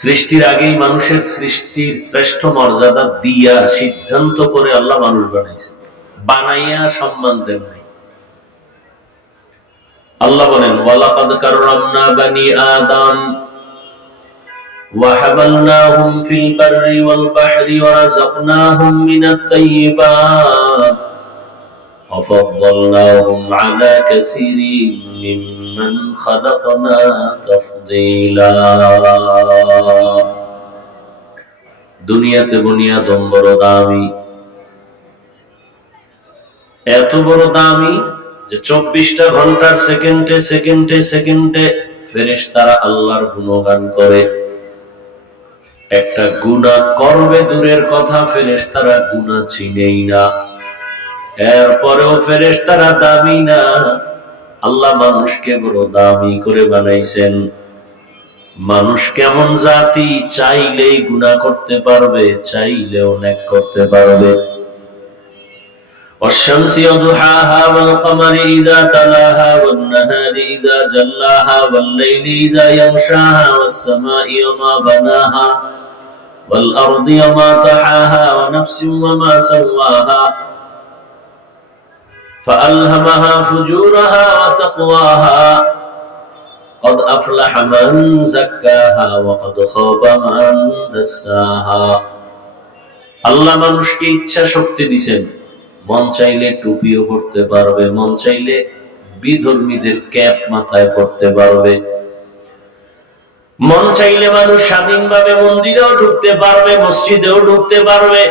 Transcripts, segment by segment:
সৃষ্টির আগেই মানুষের সৃষ্টির শ্রেষ্ঠ মর্যাদা দিয়া সিদ্ধান্ত করে আল্লাহ মানুষ বানাইছে, বানাইয়া সম্মান দেন নাই। আল্লাহ বলেন, ওয়ালাকাদ কাররামনা বানি আদম ওয়া হামালনাহুম ফিল বাররি ওয়াল বাহরি ওয়া রাযাকনাহুম মিনাত তাইয়্যিবাত ওয়া ফাদ্দালনাহুম আলা কাসীরিন মিম্মান খালাকনা তাফদীলা। দুনিয়াতে বনি আদম বড় দামি, এত বড় দামি যে 24টা ঘন্টার সেকেন্ডে সেকেন্ডে সেকেন্ডে ফেরেশতারা আল্লাহর গুণগান করে। একটা গুনাহ করবে দূরের কথা, ফেরেশতারা গুনাহ চিনেই না। এরপরেও ফেরেশতারা দামি না, আল্লাহ মানুষকে বড় দামি করে বানাইছেন। মানুষ কেমন জাতি, চাইলেই গুনাহ করতে পারবে, চাইলেও নেক করতে পারবে। والشمس وضحاها والقمر إذا تلاها والنهار إذا جلاها والليل إذا يغشاها والسماء وما بناها والأرض وما طحاها ونفس وما سواها فألهمها فجورها وتقواها قد أفلح من زكاها وقد خاب من دساها। আল্লাহ মানুষকে ইচ্ছা শক্তি দিয়েছেন, মন চাইলে টুপিও পড়তে পারবে, মন চাইলে বিধর্মীদের ক্যাপ মাথায় পড়তে পারবে, মন চাইলে মানুষ স্বাধীনভাবে মন্দিরেও ঢুকতে পারবে, মসজিদেও ঢুকতে পারবে।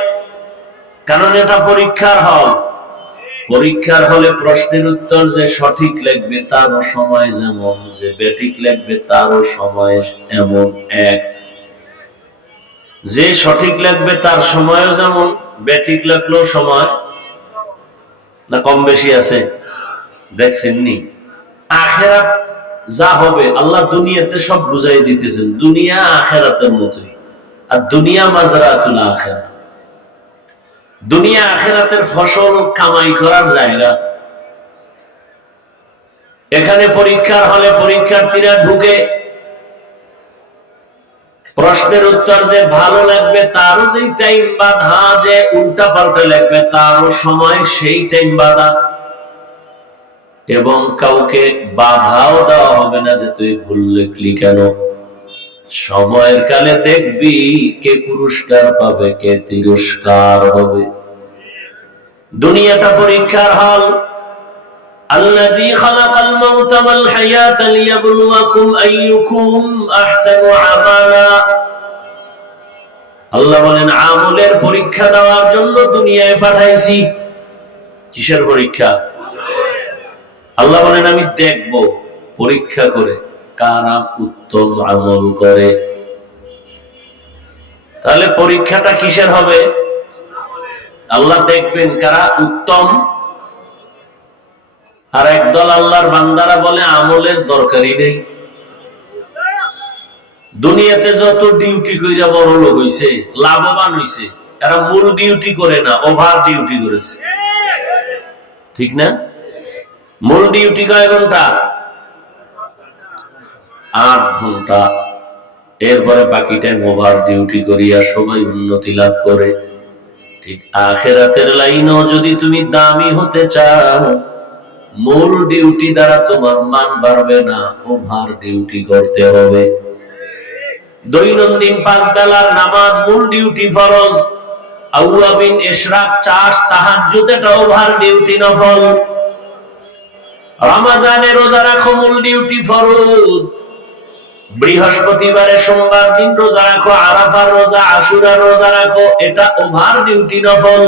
কারণ এটা পরীক্ষার হল। পরীক্ষার হলে প্রশ্নের উত্তর যে সঠিক লিখবে তারও সময় যেমন, যে বেঠিক লিখবে তারও সময় এমন এক। যে সঠিক লিখবে তার সময়ও যেমন, বেঠিক লিখলেও সময় না কম বেশি আছে? দেখছেননি? আখিরাত যা হবে আল্লাহ দুনিয়াতে সব বুঝাই দিতেছেন। দুনিয়া আখিরাতের মতোই, আর দুনিয়া মাজরাতুল আখিরাহ। দুনিয়া আখিরাতের ফসল কামাই করার জায়গা। এখানে পরীক্ষার হলে পরীক্ষার্থীরা ঢুকে, প্রশ্নের উত্তর যে ভালো লাগবে তারও যেই টাইম বাধা, যে উল্টা পাল্টা লাগবে তারও সময় সেই টাইম বাধা। এবং কাউকে বাধাও দেওয়া হবে না যে তুই ভুল লিখলি কেন। সময়ের কালে দেখবি কে পুরস্কার পাবে, কে তিরস্কার হবে। দুনিয়াটা পরীক্ষার হল। الذي خلق الموت والحياة ليبلوكم أيكم أحسن عملا। আল্লাহ বলেন, আমলের পরীক্ষা দেওয়ার জন্য দুনিয়ায় পাঠাইছি। কিসের পরীক্ষা? আল্লাহ বলেন, আমি দেখব পরীক্ষা করে কারা উত্তম আমল করে। তাহলে পরীক্ষাটা কিসের হবে? আল্লাহ দেখবেন কারা উত্তম। আর একদল আল্লাহর বান্দারা বলে আমলের দরকারই নেই। দুনিয়াতে যত ডিউটি কইরা বড় লোক হইছে, লাভবান হইছে, এরা মূল ডিউটি করে না, ওভার ডিউটি করেছে। ঠিক না? মূল ডিউটি কয় ঘন্টা? 8 ঘন্টা। এরপরে বাকি টাইম ওভার ডিউটি করিয়া সবাই উন্নতি লাভ করে। ঠিক আখিরাতের লাইনেও যদি তুমি দামি হতে চাও, মূল ডিউটি দ্বারা তোমার মান বাড়বে না, ওভার ডিউটি করতে হবে। দৈনন্দিন 5 বেলার নামাজ মূল ডিউটি ফরজ, আওয়াবিন, ইশরাক, চাষ, তাহাজ্জুদ এটা ওভার ডিউটি নফল। রমজানে রোজা রাখো মূল ডিউটি ফরজ, বৃহস্পতিবারে সোমবার দিন রোজা রাখো, আরাফার রোজা, আশুরার রোজা রাখো, এটা ওভার ডিউটি নফল।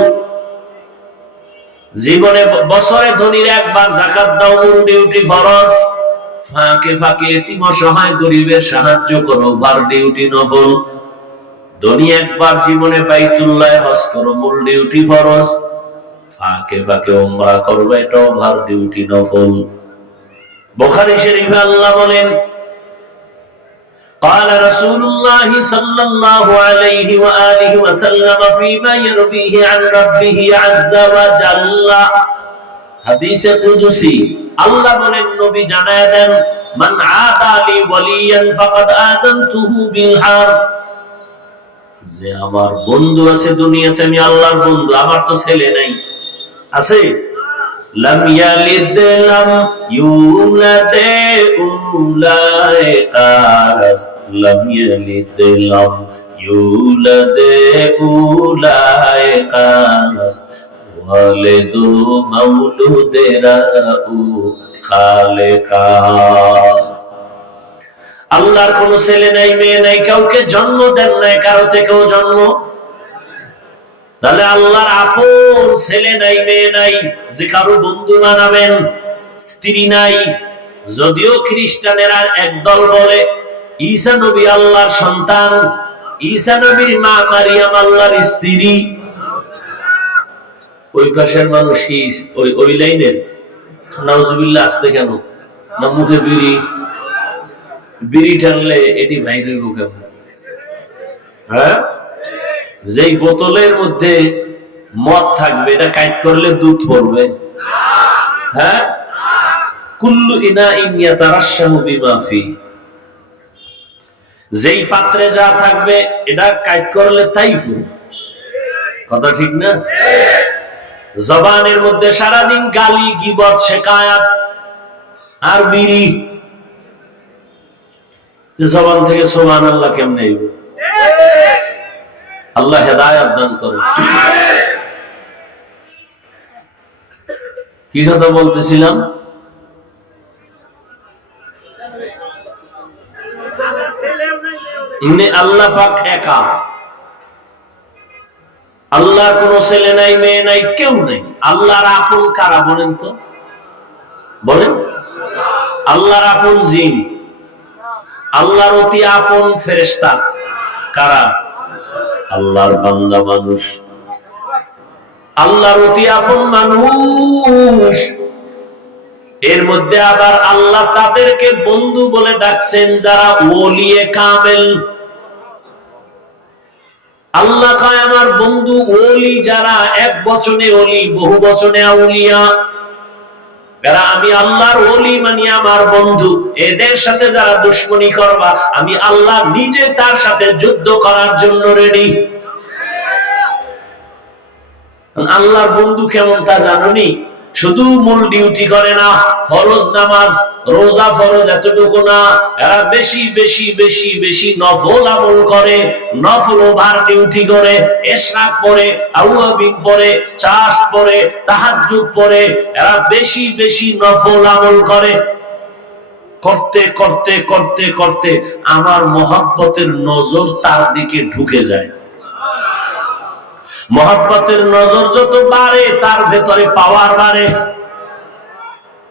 জীবনে বছরে ধনীর একবার যাকাত দাও মূল ডিউটি ফরজ, ফাঁকে ফাঁকে এতিম অসহায় গরিবের সাহায্য করো ওভার ডিউটি নফল। ধনী একবার জীবনে বাইতুল্লাহ হজ করো মূল ডিউটি ফরজ, ফাঁকে ফাঁকে উমরা করবে এটা ওভার ডিউটি নফল। বুখারী শরীফে আল্লাহ বলেন, قال رسول الله صلى الله عليه وآله وسلم فيما يرويه عن ربه عز وجل। হাদিসে কুদসি আল্লাহ বলেন, নবী জানায় দেন, মান আদালি ওয়ালিয়ান ফাকাদ আযানতুহু বিল হারব, যে আমার বন্ধু আছে দুনিয়াতে, আমি আল্লাহর বন্ধু, আমার তো ছেলে নাই, আছে? লাম ইয়ালিদ লাম ইউলাদ উলাইকা, লাম ইয়ালিদ লাম ইউলাদ উলাইকা, ওয়ালিদু মাউলুদেরা উ খালেকা। আল্লাহর কোন ছেলে নাই, মেয়ে নাই, কাউকে জন্ম দেন নাই, কারো থেকেও জন্ম। তাহলে আল্লাহর আপন ছেলে নাই, মেয়ে নাই, যে কারো বন্ধু বানাবেন, স্ত্রী নাই। যদিও খ্রিস্টানেরা একদল বলে ঈসা নবী আল্লাহর সন্তান, ঈসা নবীর মা মারিয়াম আল্লাহর স্ত্রী। ওই পাশের মানুষ কি ওই লাইনের? নাউজুবিল্লাহ। আসতে কেন না? মুখে বিড়ি টানলে এটি বাইরে হইব কেমন? হ্যাঁ, যেই বোতলের মধ্যে মদ থাকবে এটা কাইট করলে দুধ পড়বে? হ্যাঁ, কুল্লু ইনাইন ইয়াতারাশাহু বিমা ফি, যেই পাত্রে যা থাকবে এটা কাইট করলে তাই পড়বে। কথা ঠিক না? জবানের মধ্যে সারাদিন গালি, গীবত, শিকায়াত আর বিড়ি, জবান থেকে সুবহানাল্লাহ কেমনে আইব? আল্লাহ হেদায়েত দান করে। কি কথা বলতেছিলাম? আল্লাহ পাক একা, আল্লাহর কোন ছেলে নাই, মেয়ে নাই, কেউ নাই। আল্লাহর আপন কারা বলেন তো? বলেন। আল্লাহর আপন জিন, আল্লাহর অতি আপন ফেরেশতা কারা? আল্লাহর বান্দা মানুষ, আল্লাহর অতি আপন মানুষ। এর মধ্যে আবার আল্লাহ তাদেরকে বন্ধু বলে ডাকছেন যারা ওলিয়ে কামেল। আল্লাহ কয় আমার বন্ধু ওলি যারা, এক বচনে ওলি, বহু বচনে আউলিয়া। যারা আমি আল্লাহর ওলি মানে আমার বন্ধু, এদের সাথে যারা দুশমনি করবা, আমি আল্লাহ নিজে তার সাথে যুদ্ধ করার জন্য রেডি। আল্লাহর বন্ধু কেমন তা জানোনি? শুধু মূল ডিউটি করে না, ফরজ নামাজ, রোজা ফরজ এতটুকু না, এরা বেশি বেশি বেশি বেশি নফল আমল করে, নফল ওভার ডিউটি করে, ইশরাক পড়ে, আউয়াবিন পড়ে, চাষ পড়ে, তাহাজ্জুদ পড়ে, এরা বেশি বেশি নফল আমল করে। করতে করতে করতে করতে আমার মহব্বতের নজর তার দিকে ঢুকে যায়। মহব্বতের নজর যত বাড়ে তার ভেতরে পাওয়ার বাড়ে।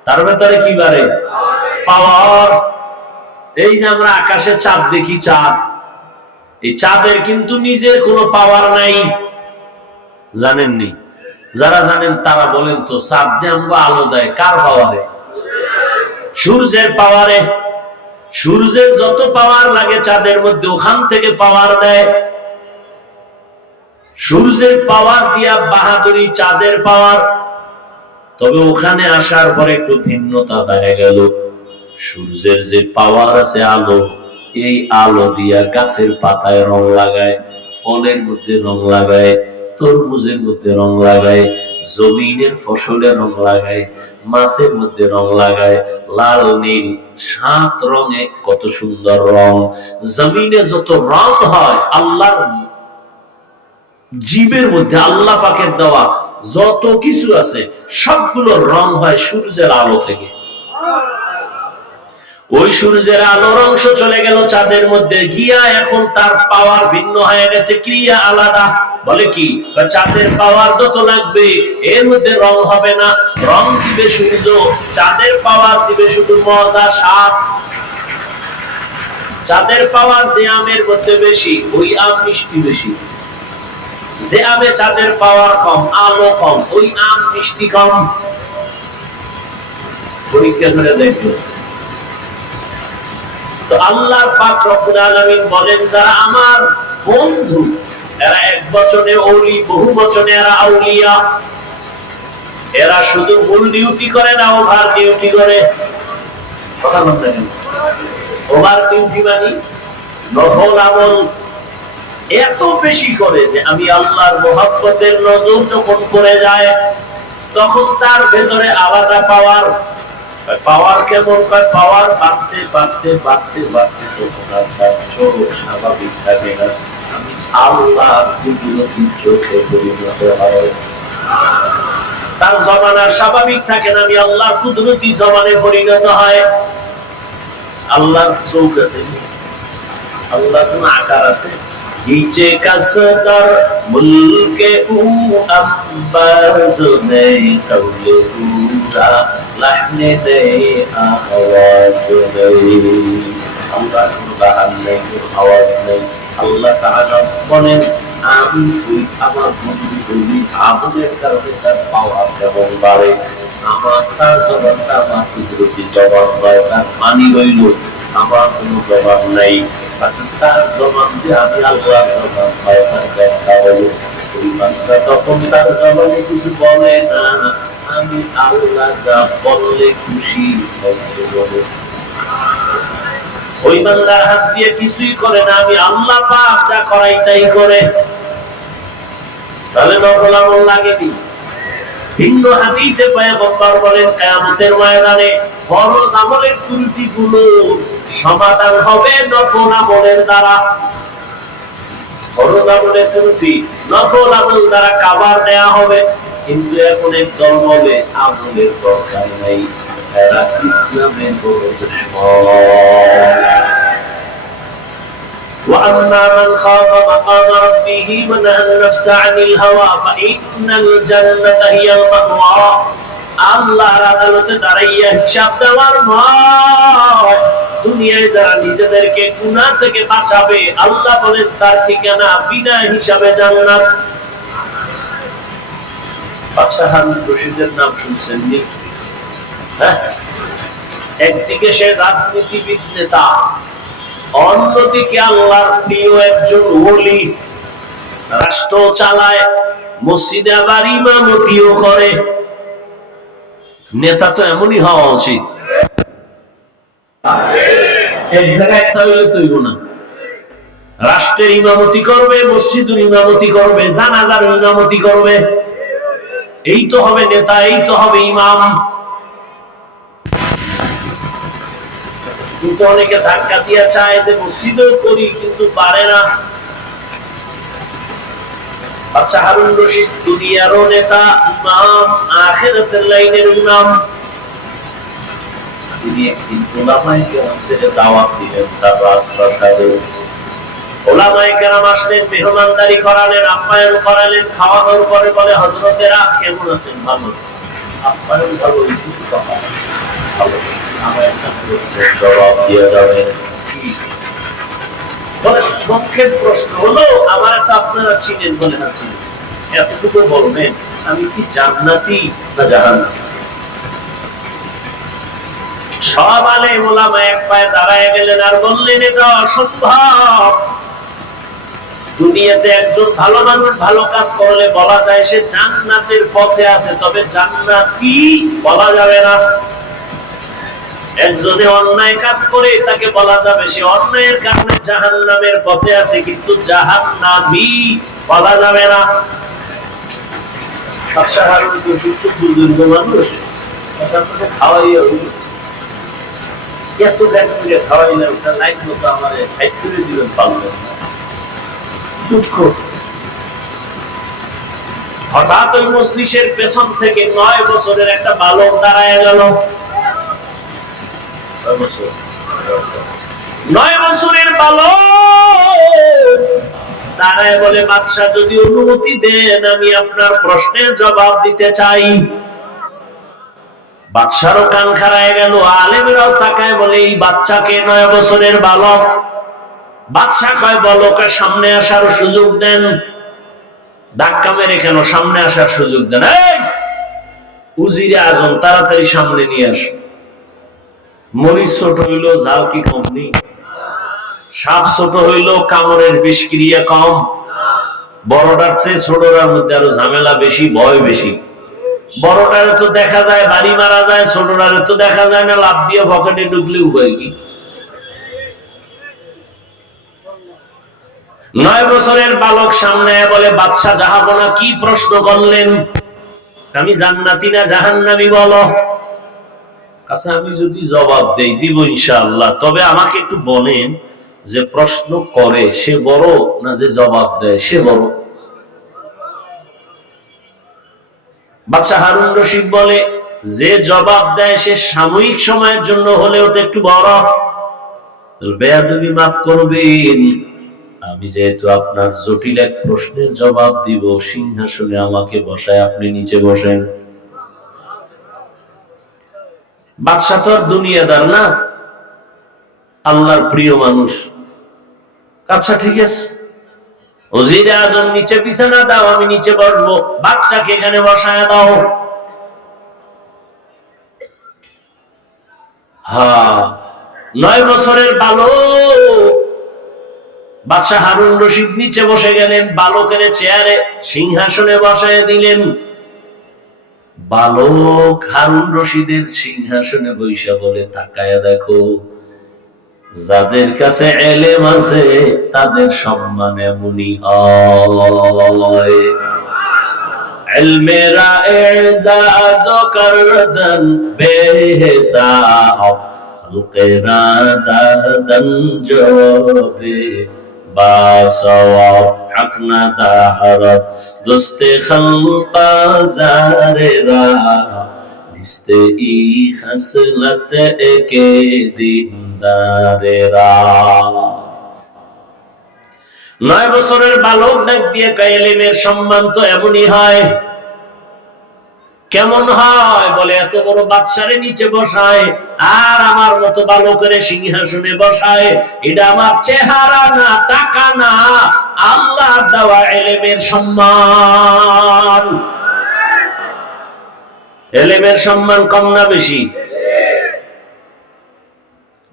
তার ভেতরে কি বাড়ে? পাওয়ার। এই যে আমরা আকাশে চাঁদ দেখি, চাঁদ, এই চাঁদের কিন্তু নিজের কোনো পাওয়ার নাই, জানেননি? যারা জানেন তারা বলেন তো, চাঁদ যে আমরা আলো দেয় কার পাওয়ারে? সূর্যের পাওয়ারে। সূর্যের যত পাওয়ার লাগে চাঁদের মধ্যে, ওখান থেকে পাওয়ার দেয়। সূর্যের পাওয়ার দিয়া বাহাদুরি চাঁদের পাওয়ার। তবে ওখানে আসার পরে একটু ভিন্নতা হয়ে গেল। সূর্যের যে পাওয়ার আছে আলো, এই আলো দিয়া গাছের পাতায় রং লাগায়, ফলের মধ্যে রং লাগায়, তরমুজের মধ্যে রং লাগায়, জমিনের ফসলে রং লাগায়, মাছের মধ্যে রং লাগায়, লাল নীল 7 রঙে কত সুন্দর রং। জমিনে যত রং হয় আল্লাহর জীবের মধ্যে, আল্লাহ পাকের দেওয়া যত কিছু আছে সবগুলো রং হয় সূর্যের আলো থেকে। ওই সূর্যের আলোর অংশ চলে গেল চাঁদের মধ্যে গিয়া, এখন তার পাওয়ার ভিন্ন হয়ে গেছে, ক্রিয়া আলাদা। বলে কি? চাঁদের পাওয়ার যত লাগবে এর মধ্যে রং হবে না, রং দিবে সূর্য, চাঁদের পাওয়ার দিবে শুধু মজা, স্বাদ। চাঁদের পাওয়ার যে আমের মধ্যে বেশি, ওই আম মিষ্টি বেশি। যে আমে চাঁদের পাওয়ার কম, আলো কম, ওই আম মিষ্টি কম। পরীক্ষা করে দেখবো। তো আল্লাহ পাক রব্বুল আলামিন বলেন যারা আমার বন্ধু, এরা এক বচনে ওলি, বহু বচনে এরা আউলিয়া। এরা শুধু মূল ডিউটি করে না, ওভার ডিউটি করে। কথা বলতে গেলে ওভার ডিউটি মানে নফল আমল এত বেশি করে যে আমি আল্লাহর মহব্বতের নজর যখন করে যায় তখন তার ভেতরে আলাদা পাওয়ার। পাওয়ার কেমন? পাওয়ার বাড়তে বাড়তে বাড়তে বাড়তে তখন আর তার চোখ স্বাভাবিক থাকে না, আমি আল্লাহ কুদরতি চোখে পরিণত হয়। তার জমানার স্বাভাবিক থাকে না, আমি আল্লাহর কুদরতি জমানে পরিণত হয়। আল্লাহর চোখ আছে, আল্লাহর কোন আকার আছে? नीचे का सदर मुल्के अंबाज नहीं कौले पूरा लहने नहीं आवाज नहीं। अल्लाह को बाहर नहीं, आवाज नहीं। अल्लाह ताआला বলেন আমি ওই আমার বন্ধু আগুনের কারণে তার পাওয়ার কেমন বাড়ে, আমার তার জবানটা আমার কুদরতি জবান হয়, তার মানি রইল আমার কোনো জবান নাই। তার জবান যে আমি আল্লাহর জবান হয় তার ব্যাখ্যা হলো ওই বান্দা তখন তার জবানে কিছু বলে না, আমি আল্লাহ যা বললে খুশি হয়ে বলে। ওই বান্দার হাত দিয়ে কিছুই করে না, আমি আল্লাহ পাক যা করাই তাই করে। তাহলে নফল আমল লাগেনি। ভিন্ন হাদিসে পয়গম্বর বলেন কিয়ামতের ময়দানে ফরজ আমলের ত্রুটিগুলো সমাধান হবে নফল আমলের দ্বারা। ফরজ আমলের ত্রুটি নফল আমল দ্বারা কভার দেয়া হবে। কিন্তু এখন এক দল বলে আমলের দরকার নেই, এরা ইসলামের বড় দুশমন। وأما من خاف مقام ربه ونهى النفس عن الهوى فإن الجنة هي المأوى। আল্লাহর আদালতে দাঁড়াইয়া হিসাব দেওয়ার ভয় দুনিয়ায় যারা নিজেদেরকে গুনাহ থেকে বাঁচাবে আল্লাহ বলেন তার ঠিকানা বিনা হিসাবে জান্নাত। আচ্ছা, হারুন রশিদের নাম শুনছেন নি? হ্যাঁ, একদিকে সে রাজনীতিবিদ নেতা, অন্যদিকে আল্লাহর প্রিয় একজন ওলি, রাষ্ট্র চালায়, মসজিদে আবার ইমামতিও করে। নেতা তো এমনই হওয়া উচিত, এক জায়গায় তাহলে তৈব না। রাষ্ট্রের ইমামতি করবে, মসজিদের ইমামতি করবে, জানাজার ইমামতি করবে, এই তো হবে নেতা, এই তো হবে ইমাম। কিন্তু অনেকে ধাক্কা দিয়ে চায় যে মসজিদও করি কিন্তু পারে না। আচ্ছা, হারুন রশিদ দুনিয়ারও নেতা, ইমাম, আখিরাতের লাইনের ইমাম। তিনি একদিন ওলামায়ে কেরাম থেকে দাওয়াত দিলেন তার রাজপ্রাসাদে। ওলামায়ে কেরাম আসলেন, মেহমানদারি করালেন, আপ্যায়ন করালেন। খাওয়ানোর পরে বলে, হযরতেরা কেমন আছেন? ভালো। আপ্যায়ন ভালো, কিছু কথা ভালো। আমার একটা প্রশ্নের জবাব দিয়ে যাবেন। বলে সংক্ষেপ প্রশ্ন হলো, আমার একটা আপনারা চিনেন? বলে না চিনেন। এতটুকু বলবেন, আমি কি জান্নাতি না জাহান্নামী? সব আলেম ওলামা এক পায়ে দাঁড়ায় গেলেন আর বললেন এটা অসম্ভব। দুনিয়াতে একজন ভালো মানুষ ভালো কাজ করলে বলা যায় সে জান্নাতের পথে আছে, তবে জান্নাতি বলা যাবে না। একজনে অন্যায় কাজ করে তাকে বলা যাবে সে অন্যায়ের কারণে জাহান্নামের পথে আছে, কিন্তু জাহান্নামী বলা যাবে না। সাধারণ বুজুর্গ মানুষ খাওয়াইয়া এত ব্যাগ করে খাওয়াইলে ওটা লাইন মতো আমার সাইড করে দিলেন, পারলেন না। দুঃখ। হঠাৎ ওই মজলিসের পেছন থেকে 9 বছরের একটা বালক দাঁড়ায় গেল। 9 বছরের বালক দাঁড়ায় বলে, বাদশা যদি অনুমতি দেন আমি আপনার প্রশ্নের জবাব দিতে চাই। বাদশারও কান খাড়ায় গেল, আলেমেরাও তাকায় বলে এই বাচ্চাকে 9 বছরের বালক। বাদশা কয় বলকে সামনে আসার সুযোগ দেন। ধাক্কা মেরে কেন? সামনে আসার সুযোগ দেন। এই উজিরে আজম তাড়াতাড়ি সামনে নিয়ে আস। মরিচ ছোট হইল, জাল কি কম নেই? সাপ ছোট হইল, কামড়ের বিষক্রিয়া কম? বড়টার চেয়ে ছোটটার মধ্যে আরো ঝামেলা বেশি, ভয় বেশি। বড়টারে তো দেখা যায় বাড়ি মারা যায়, ছোটটারে তো দেখা যায় না, লাফ দিয়ে পকেটে ঢুকলে উপায় কি? 9 বছরের বালক সামনে বলে, বাদশাহ জাহাপনা কি প্রশ্ন করলেন? আমি জান্নাতি না জাহান্নামী বলো। আচ্ছা, আমি যদি জবাব দেই দিব ইনশাআল্লাহ, তবে আমাকে একটু বলেন যে প্রশ্ন করে সে বড় না যে জবাব দেয় সে বড়? বাদশাহ হারুন রশিদ বলে, যে জবাব দেয় সে সাময়িক সময়ের জন্য হলেও তো একটু বড়। বেয়াদবি মাফ করবেন, আমি যেহেতু আপনার জটিল এক প্রশ্নের জবাব দিব, সিংহাসনে আমাকে বসায় আপনি নিচে বসেন। বাদশাহ তো আর দুনিয়াদার না, আল্লাহর প্রিয় মানুষ। আচ্ছা ঠিক আছে, ওজিরে আজম নিচে বিছানা দাও, আমি নিচে বসবো, বাচ্চাকে এখানে বসায় দাও। হ্যাঁ, 9 বছরের বালক বাদশাহ হারুন রশিদ নিচে বসে গেলেন, বালকের চেয়ারে সিংহাসনে বসায় দিলেন। বালক হারুন রশিদের সিংহাসনে বৈশা বলে, তাকায়া দেখো, যাদের কাছে এলেম আছে তাদের সম্মান এমনই হয়। ইলমেরা এজাজ করদন বেহিসাব, খালকেরা দাদন জবে বাসওয়াব, হক না দারত দোস্তে খালকা জারেরা, নিস্তে ই খাসলত একে দিনদারেরা। 9 বছরের বালক ডাক দিয়ে কয়, ইলমের সম্মান তো এমনই হয়। কেমন হয়? বলে, এত বড় বাদশারে নিচে বসায় আর আমার মতো বালকের সিংহাসনে বসায়, এটা আমার চেহারা না, টাকা না, আল্লাহর দেওয়া ইলমের সম্মান। ইলমের সম্মান কম না বেশি?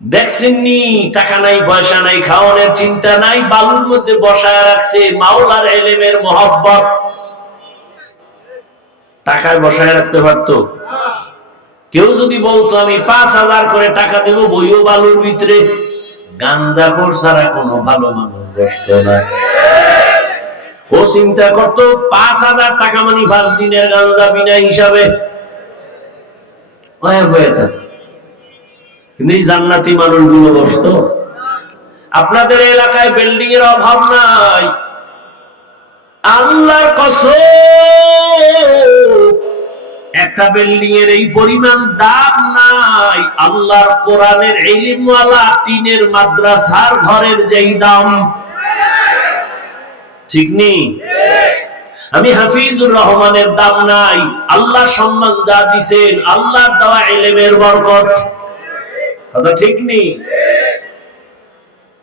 দেখছেননি, টাকা নাই পয়সা নাই, খাওয়ানোর চিন্তা নাই, বালুর মধ্যে বসায় রাখছে মাওলার ইলমের মহব্বত। টাকায় বসায় রাখতে পারতো? কেউ যদি বলতো আমি 5,000 করে টাকা দেবো, বইও বালুর ভিতরে, গাঞ্জাখোর ছাড়া কোনো ভালো মানুষ বসতো না। ও চিন্তা করতো 5,000 টাকা মানে 5 দিনের গাঞ্জা বিনা হিসাবে হয়ে থাকে। কিন্তু এই জান্নাতি মানুষগুলো বসতো। আপনাদের এলাকায় বিল্ডিং এর অভাব নাই, আল্লাহর কসম, একটা বিল্ডিং এর এই পরিমাণ দাম নাই আল্লাহর কোরআনের ইলমওয়ালা টিনের মাদ্রাসার ঘরের যেই দাম। ঠিক নেই? আমি হাফিজুর রহমানের দাম নাই, আল্লাহ সম্মান যা দিছেন আল্লাহর দেওয়া ইলমের বরকত। কথা ঠিক নেই?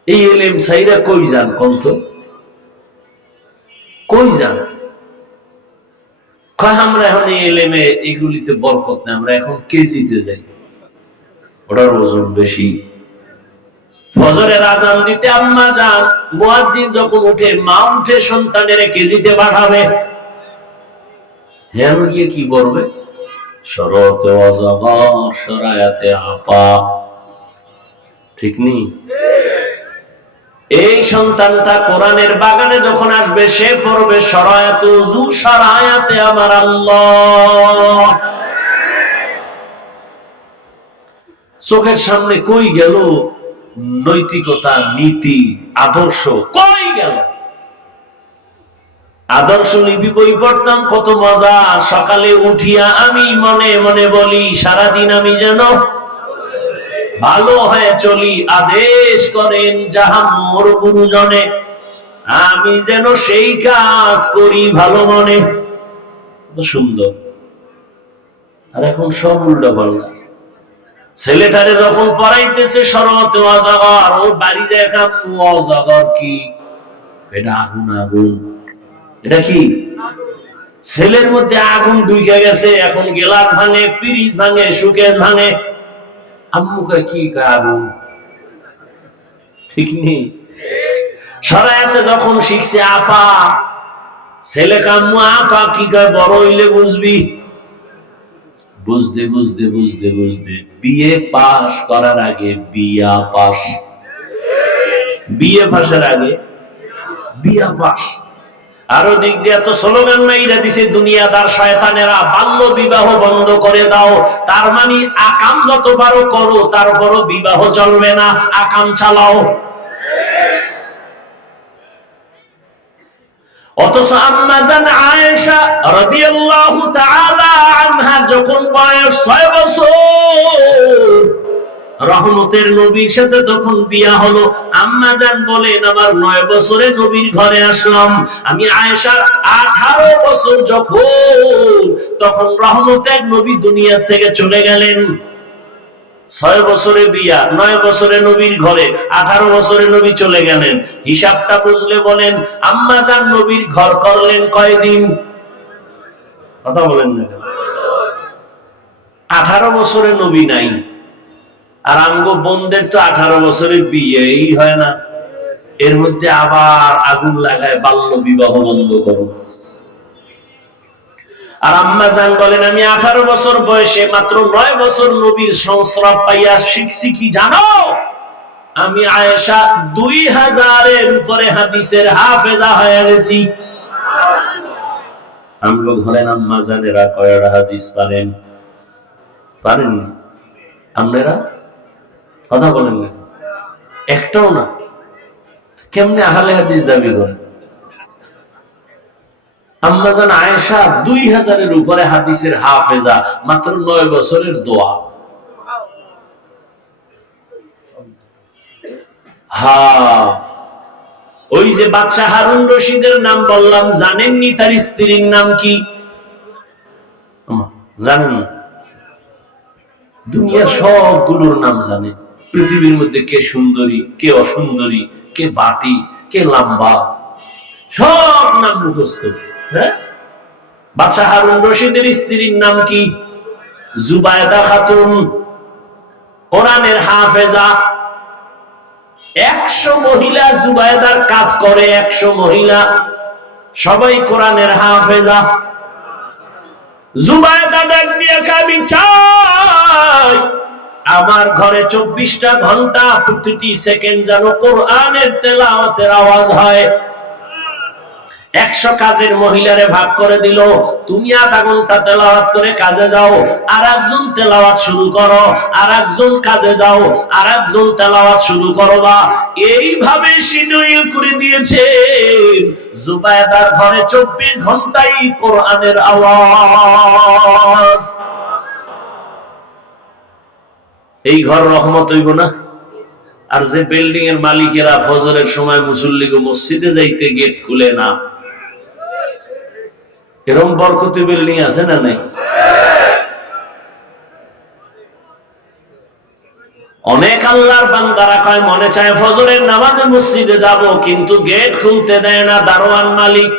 এই ইলম সাইরা কই যান কন্ত? কই যান? কয় আমরা এখন এই ইলমে এগুলিতে বরকত নেই, আমরা এখন কেজিতে যাই, ওটার ওজন বেশি। ফজরের আজান দিতে আম্মা যান, মুয়াজ্জিন যখন উঠে মা উঠে সন্তানের কেজিতে পাঠাবে, হ্যাঁ গিয়ে কি করবে? শরতে অজগর শরায়াতে আপা। ঠিক নেই? এই সন্তানটা কোরআনের বাগানে যখন আসবে সে পড়বে শরায়াতে ওযু, শরায়াতে আমার আল্লাহ। চোখের সামনে কই গেল নৈতিকতা, নীতি, আদর্শ? কই গেল? আদর্শ লিপি বই পড়তাম, কত মজা। সকালে উঠিয়া আমি মনে মনে বলি, সারাদিন আমি যেন ভালো হয়ে চলি, আদেশ করেন যাহা মোর গুরুজনে, আমি যেন সেই কাজ করি ভালো মনে। সুন্দর। আর এখন সব উল্টা পাল্টা। ছেলেটারে যখন পড়াইতেছে শরতে অজগর, ওর বাড়ি যায় অজগর কি? এটা আগুন, আগুন। এটা কি? ছেলের মধ্যে আগুন ঢুকে গেছে, এখন গেলাস ভাঙে, পিরিচ ভাঙে, সুকেশ ভাঙে। আম্মু কয় কি? আগুন। ঠিক নেই? শরায়াতে যখন শিখছে আপা, ছেলে কাম্মু আপা কি কয়? বড় হইলে বুঝবি। বুঝতে বুঝতে বুঝতে বুঝতে বিয়ে পাশ করার আগে বিয়া পাশ, বিয়ে পাশের আগে বিয়া পাশ। আরো দিক দিয়ে তো স্লোগান মাইরা দিছে দুনিয়াদার শয়তানেরা, বাল্য বিবাহ বন্ধ করে দাও। তার মানে আকাম যত পারো করো, তারপরও বিবাহ চলবে না, আকাম চালাও। অথচ আম্মা জান আয়েশা রাদিয়াল্লাহু তাআলা আনহা যখন বয়স 6 বছর, রহমতের নবীর সাথে তখন বিয়া হলো। আম্মা জান বলেন আমার 9 বছরে নবীর ঘরে আসলাম। আমি আয়েশার 18 বছর যখন, তখন রহমতের নবী দুনিয়া থেকে চলে গেলেন। 6 বছরে বিয়া, 9 বছরে নবীর ঘরে, 18 বছরে নবী চলে গেলেন। হিসাবটা বুঝলে বলেন আম্মা জান নবীর ঘর করলেন কয়দিন? কথা বলেন না। 18 বছরে নবী নাই, আর আঙ্গ বোনদের তো 18 বছরের বিয়েই হয় না। এর মধ্যে আবার আগুন লাগায় বাল্য বিবাহ বন্ধ করো। আর আম্মা জান বলেন আমি 18 বছর বয়সে মাত্র 9 বছর নবীর সংস্রব পাইয়া শিখছি কি জানো? আমি আয়েশা 2000-এর উপরে হাদিসের হাফেজা হয়ে গেছি। আমগো ঘরের আম্মা জানেরা কয়টা হাদিস পারেন? পারেননি? আপনারা কথা বলেন না, একটাও না। কেমনে আহলে হাদিস দাবি করেন? আম্মা জান আয়েশা 2000-এর উপরে হাদিসের হাফেজা, মাত্র 9 বছরের দোয়া। ওই যে বাদশাহ হারুন রশিদের নাম বললাম, জানেননি তার স্ত্রীর নাম কি? জানেন না? দুনিয়ার সবগুলোর নাম জানে। পৃথিবীর মধ্যে কে সুন্দরী, কে অসুন্দরী, কে বাটি, কে লম্বা, সব নাম মুখস্থ। হ্যাঁ, বাদশাহ হারুন রশিদের স্ত্রীর নাম কি? জুবায়দা খাতুন, কোরআনের হাফেজা। 100 মহিলা জুবায়দার কাজ করে, 100 মহিলা, সবাই কোরআনের হাফেজা। জুবায়দা ডাক দিয়ে আমি চাই আমার ঘরে 24টা ঘন্টা প্রতিটি সেকেন্ড যেন কোরআনের তেলাওয়াতের আওয়াজ হয়। 100 কাজের মহিলারে ভাগ করে দিল, তুমি আধা ঘন্টা তেলাওয়াত করে কাজে যাও, আর একজন তেলাওয়াত শুরু করো, আর একজন কাজে যাও, আর একজন তেলাওয়াত শুরু করবা। এইভাবে শিডিউল করে দিয়েছে। জুবায়দার ঘরে 24 ঘন্টাই কোরআনের আওয়াজ। এই ঘর রহমত হইব না? আর যে বিল্ডিং এর মালিকেরা ফজরের সময় মুসল্লিকে মসজিদে যাইতে গেট খুলে না, এরকম বরকতি বিল্ডিং আছে না নাই? অনেক আল্লাহর বান্দারা কয় মনে চায় ফজরের নামাজে মসজিদে যাব, কিন্তু গেট খুলতে দেয় না দারোয়ান মালিক।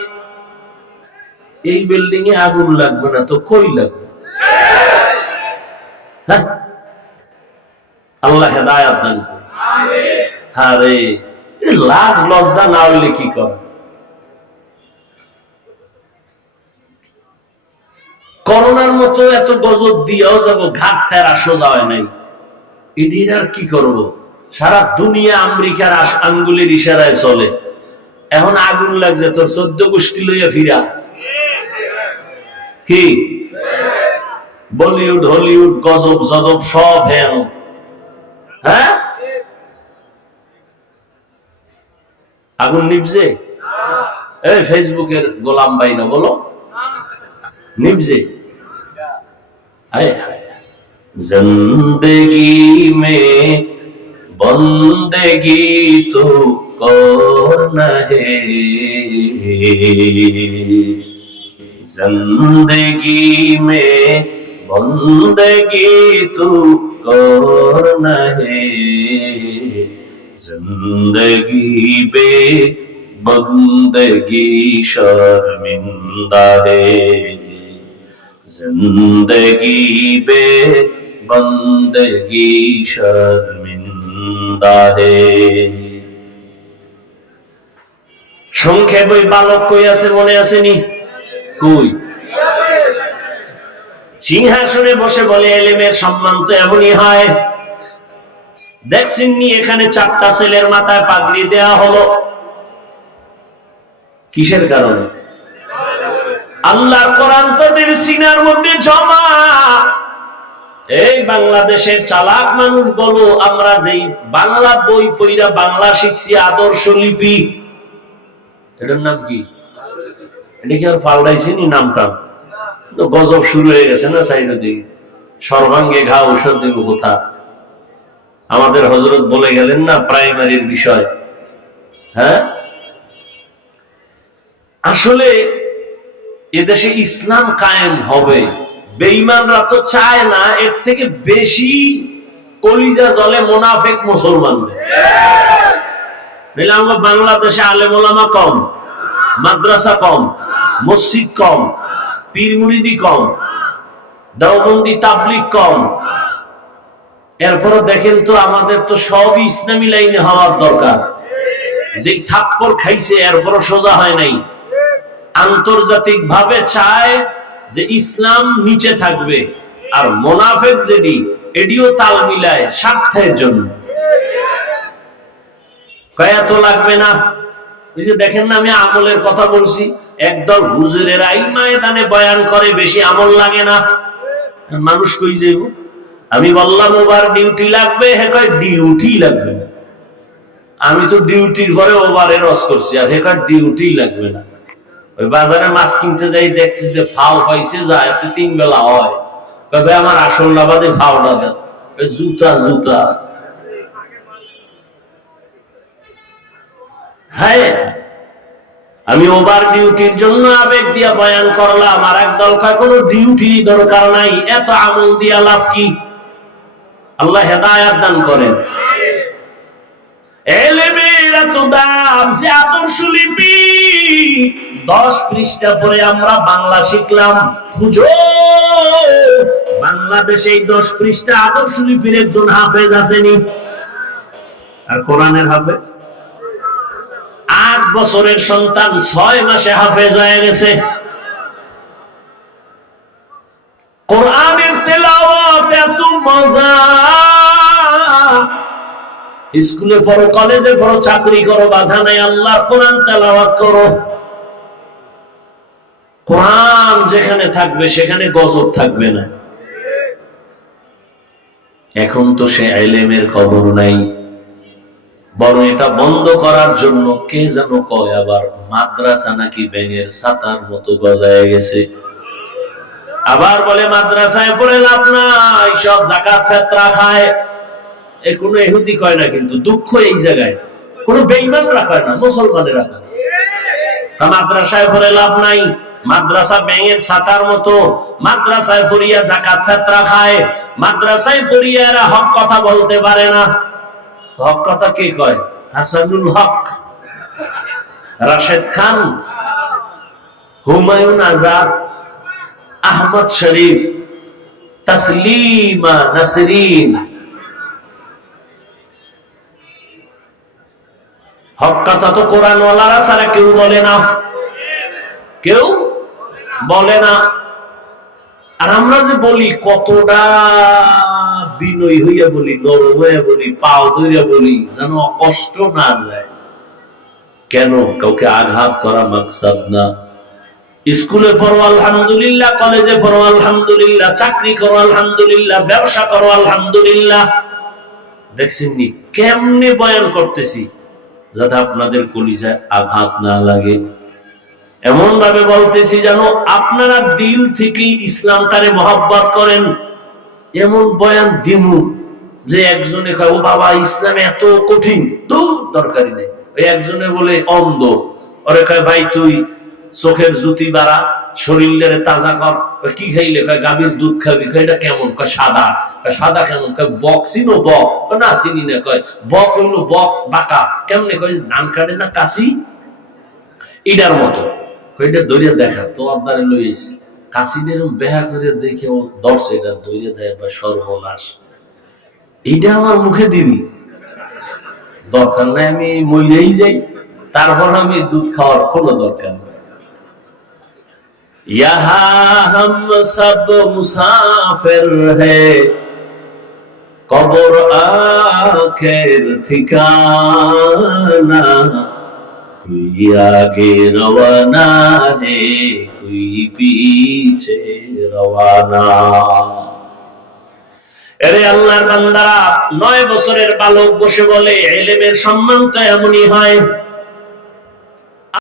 এই বিল্ডিং এ আগুন লাগবে না তো কই লাগবে? হ্যাঁ, আল্লাহ হেদায়েত দান করুন। আরে লাজ লজ্জা না হইলে কি করে? করোনার মতো এত গজব দিয়েও যাব, ঘাট তেরা সোজা হয় নাই। এটির আর কি করব? সারা দুনিয়া আমেরিকার আঙ্গুলের ইশারায় চলে। এখন আগুন লাগছে তোর 14 গোষ্ঠী লইয়া ফিরা। কি বলিউড হলিউড গজব জজব সব হেন। হ্যাঁ, আগুন নিভছে? এই ফেসবুকের গোলাম ভাই না বলো, নিভছে? जिंदगी में बंदगी तो करना है, जिंदगी में बंदगी तो करना है, जिंदगी पे बंदगी शर्मिंदा है, जिंदगी बे बंदगी शर्मिंदा है। সংক্ষেপ ওই বালক কই আছে মনে আসেনি? কই সিংহাসনে বসে বলে এলেমের সম্মান তো এমনই হয়। দেখছেন নি এখানে 4টা ছেলের মাথায় পাগড়ি দেয়া হলো, কিসের কারণে? আল্লাহর কোরআন তাদের সিনার মধ্যে জমা। এই বাংলাদেশের চালাক মানুষ বলো, আমরা যেই বাংলা বই পড়া বাংলা শিখছি আদর্শ লিপি, এটার নাম কি? এটা কি আর পাল্টাইছে নি নামটা? তো গজব শুরু হয়ে গেছে না সাইডে, সর্বাঙ্গে ঘা ঔষধ দিব কোথা। আমাদের হযরত বলে গেলেন না প্রাইমারির বিষয়। হ্যাঁ, আসলে এদেশে ইসলাম কায়েম হবে, বেঈমানরা তো চায় না এর থেকে বেশি কলিজা জলে মুনাফিক মুসলমানদের। আমরা বাংলাদেশে আলেম ওলামা কম, মাদ্রাসা কম, মসজিদ কম, পীর মুরিদি কম, দেওবন্দি তাবলিগ কম। এরপরও দেখেন তো আমাদের তো সবই ইসলামী লাইনে হওয়ার দরকার। যেই থাপ্পড় খাইছে এরপরও সোজা হয় নাই। আন্তর্জাতিক ভাবে চায় যে ইসলাম নিচে থাকবে, আর মুনাফিক যদি এডিও তাল মিলায় স্বার্থের জন্য। কয়া তো লাগবে না। ওই যে দেখেন না, আমি আমলের কথা বলছি, একদল হুজুরেরাই ময়দানে বয়ান করে, বেশি আমল লাগে না। মানুষ কই যাইব? আমি বললাম ওভার ডিউটি লাগবে, হে কয় ডিউটি লাগবে না। আমি তো ডিউটির পরে ওভারে রস করছি, আর হে কয় ডিউটি লাগবে না। ওই বাজারে মাছ কিনতে যাই, দেখছি যে ফাও পাইছে, যায় 3 বেলা হয়। কবে আমার আসল লাভাদে ফাওটা দেন, জুতা জুতা। হ্যাঁ, আমি ওভার ডিউটির জন্য আবেগ দিয়া বয়ান করলাম, আর একদল কয় কোনো ডিউটি দরকার নাই, এত আমল দিয়া লাভ কি? আল্লাহ হেদায়াত দান করেন। এলেমের এত দাম যে আদর্শ লিপি 10 পৃষ্ঠা পরে আমরা বাংলা শিখলাম। খুঁজো বাংলাদেশে এই 10 পৃষ্ঠা আদর্শ লিপির একজন হাফেজ আসেনি। আর কোরআনের হাফেজ 8 বছরের সন্তান 6 মাসে হাফেজ হয়ে গেছে। কোরআনের তেলাওয়াত এত মজা। স্কুলে পড়ো, কলেজে পড়ো, চাকরি করো, বাধা নাই, আল্লাহর কোরআন তেলাওয়াত করো। কোরআন যেখানে থাকবে সেখানে গজব থাকবে না। এখন তো সে ইলমের খবর নাই, বরং এটা বন্ধ করার জন্য কে যেন কয় আবার মাদ্রাসা নাকি ব্যাঙের ছাতার মতো গজায় গেছে। আবার বলে মাদ্রাসায় পড়ে লাভ নাই, সব যাকাত ফিতরা খায়। এ কোন ইহুদি কয় না, কিন্তু দুঃখ এই জায়গায় কোন বেঈমানরা কয় না, মুসলমানেরা কয়। মাদ্রাসায় পড়ে লাভ নাই, মাদ্রাসা ব্যাঙের ছাতার মতো। মাদ্রাসায় পড়িয়া যাকাত ফিতরা খায়, মাদ্রাসায় পড়িয়া এরা হক কথা বলতে পারে না। হক কথা কে কয়? হাসানুল হক, রাশেদ খান, হুমায়ুন আজাদ, আহমদ শরীফ, তাসলিমা নাসরিন। হক কথা তো কোরআন ওয়ালারা ছাড়া কেউ বলে না, কেউ বলে না। আর আমরা যে বলি কতটা বিনয় হইয়া বলি, নরম হইয়া বলি, পাও ধইয়া বলি, যেন কষ্ট না যায়। কেন? কাউকে আঘাত করা মাকসাদ না। স্কুলে পড়ো আলহামদুলিল্লাহ, কলেজে পড়ো আলহামদুলিল্লাহ, চাকরি করো আলহামদুলিল্লাহ, ব্যবসা করো আলহামদুলিল্লাহ। দেখছেন নি কেমনে বয়ান করতেছি যাতে আপনাদের কলিজায় আঘাত না লাগে। এমন ভাবে বলতেছি যেন আপনারা দিল থেকে ইসলামটারে মহব্বত করেন। এমন বয়ান দিমু যে একজনে কয় ও বাবা ইসলাম এত কঠিন, তো দরকারই নেই। ওই একজনে বলে অন্ধ, ওরে কয় ভাই তুই চোখের জ্যোতি বাড়া, শরীরের তাজা কর। কি খাইলে? কয় গাভীর দুধ খাবি। কয় এটা কেমন? কয় সাদা। সাদা কেমন? কয় বক। চিনো বক? না চিনি না। কয় বক হইলো বক বাঁকা। কেমনে? কয় ধান কাটে না কাশি, এটার মতো। কয়টা দরিয়া দেখা তো আপনারে লইছি কাশিদের বেহা করে দেখে ও দর্শে এটা দরিয়া দেয় বা সর্বনাশ। এইটা আমার মুখে দিবি? দরকার নাই, আমি মইরেই যাই, তারপর আমি দুধ খাওয়ার কোনো দরকার নেই। यहाँ हम सब मुसाफिर है, कब्र आखिर ठिकाना, कोई आगे रवाना है, कोई पीछे रवाना। এরে আল্লাহর বান্দারা, 9 বছরের বালক বসে বলে ইলমের সম্মান তো এমনই হয়।